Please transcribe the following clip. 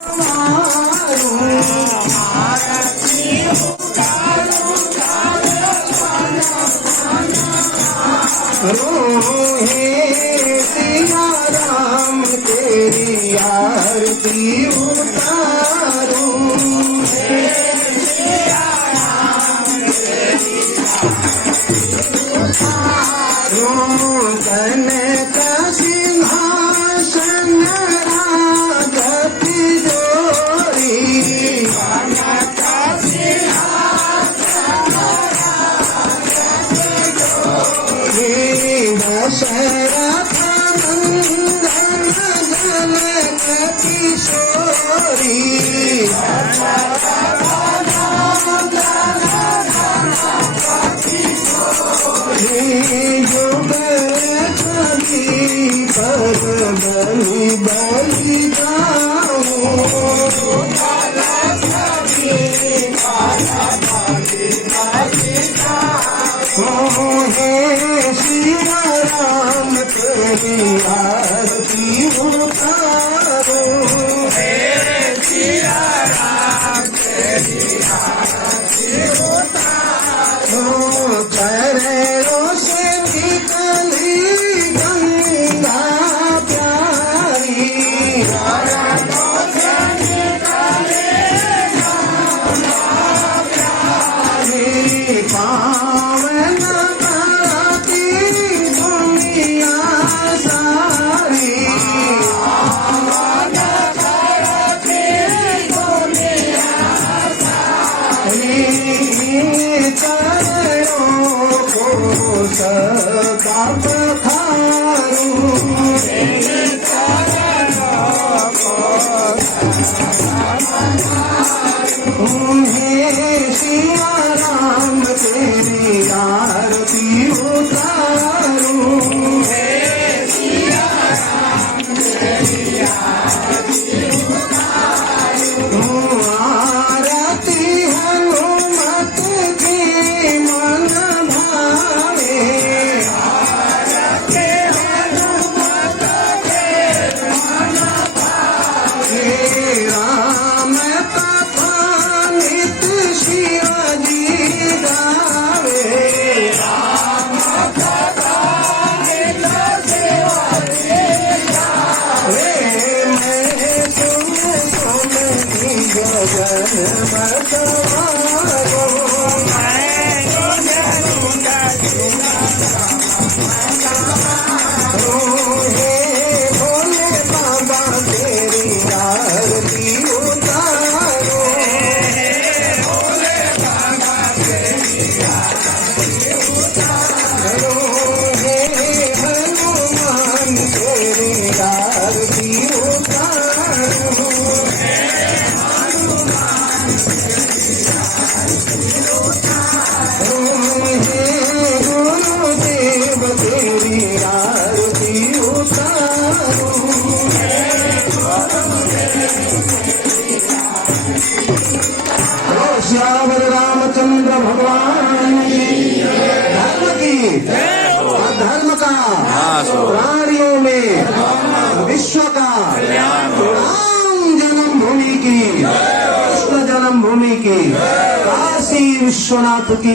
सिया राम तेरी आरती उतारूं। कनक सिंहासन रागत जोरी, दशरथ नंदन जनक किशोरी, युग छवि पर बलि बलि गाऊं। हे सिया राम तेरी आरती उतारूं। हे सिया राम तेरी आरती उतारूं। चरणों से निकली गंगा प्यारी, चरणों से निकली गंगा प्यारी, पावन करती दुनिया सारी, पावन करती दुनिया सारी। चरणों को सदा पखारूं। हे सिया राम तेरी आरती उतारूं। हे सिया राम तेरी आरती उतारूं। आरती हनुमत की मन भावे, आरती हनुमत के मन भावे। राम कथा नित शिवजी गावे, राम कथा नित शिवजी गावे। मैं सुन सुनती गगन मतवारो, मैं सुन हे भोले बाबा तेरी आरती उतारो। हे भोले बाबा तेरी आरती उतारो। हे हनुमान तेरी आरती उतारो। हे हनुमान तेरी आरती उतारो। हे गुरुदेव तेरी आरती उतारो। श्यावर रामचंद्र भगवान की धर्म की धर्म का प्राणियों में विश्व का राम जन्मभूमि की, कृष्ण जन्मभूमि की, काशी विश्वनाथ की।